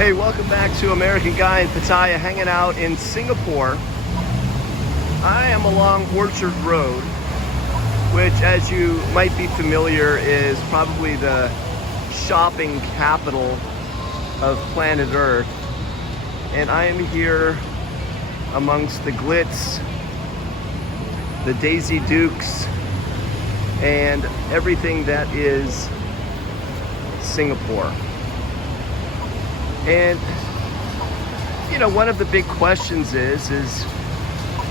Hey, welcome back to American Guy in Pattaya, hanging out in Singapore. I am along Orchard Road, which, as you might be familiar, is probably the shopping capital of planet Earth. And I am here amongst the glitz, the Daisy Dukes, and everything that is Singapore. And, you know, one of the big questions is,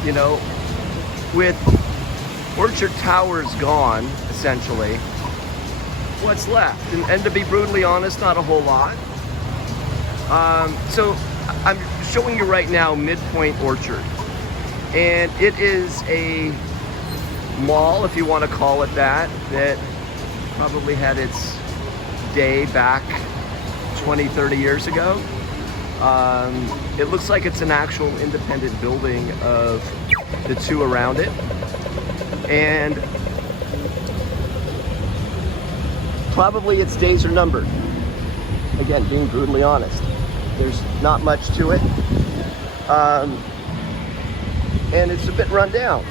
you know, with Orchard Towers gone, essentially, what's left? And to be brutally honest, not a whole lot. So I'm showing you right now Midpoint Orchard. And it is a mall, if you want to call it that probably had its day back 20, 30 years ago. It looks like it's an actual independent building of the two around it. And probably its days are numbered. Again, being brutally honest. There's not much to it. And it's a bit run down.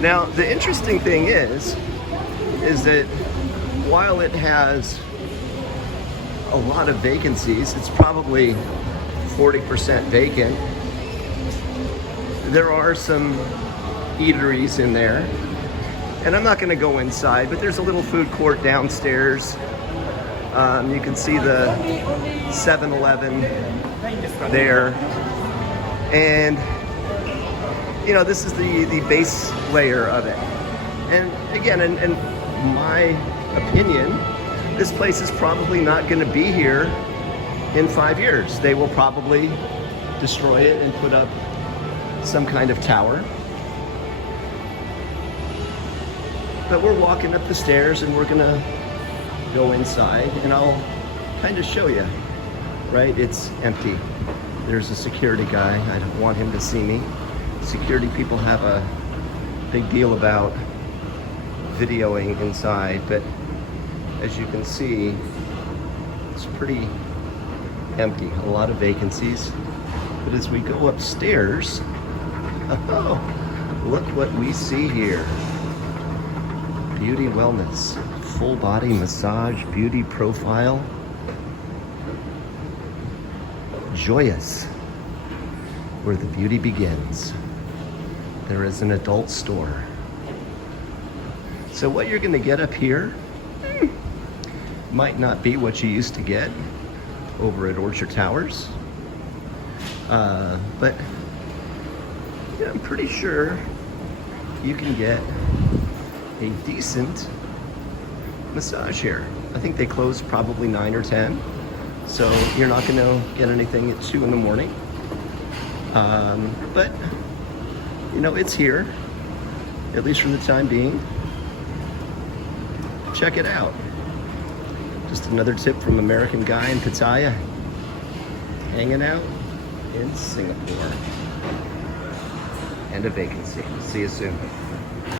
Now, the interesting thing is that while it has a lot of vacancies, it's probably 40% vacant. There are some eateries in there, and I'm not going to go inside, but there's a little food court downstairs. You can see the 7-Eleven there, and you know, this is the base layer of it. And again, in my opinion, this place is probably not going to be here in 5 years. They will probably destroy it and put up some kind of tower. But we're walking up the stairs and we're gonna go inside, and I'll kind of show you. Right, it's empty. There's a security guy. I don't want him to see me. Security people have a big deal about videoing inside, but as you can see, it's pretty empty. A lot of vacancies. But as we go upstairs, oh, look what we see here. Beauty wellness, full body massage, beauty profile. Joyous, where the beauty begins. There is an adult store. So what you're gonna get up here might not be what you used to get over at Orchard Towers. But yeah, I'm pretty sure you can get a decent massage here. I think they close probably 9 or 10. So you're not gonna get anything at 2 in the morning. But you know, it's here, at least for the time being. Check it out. Just another tip from American Guy in Pattaya, hanging out in Singapore. And a vacancy. See you soon.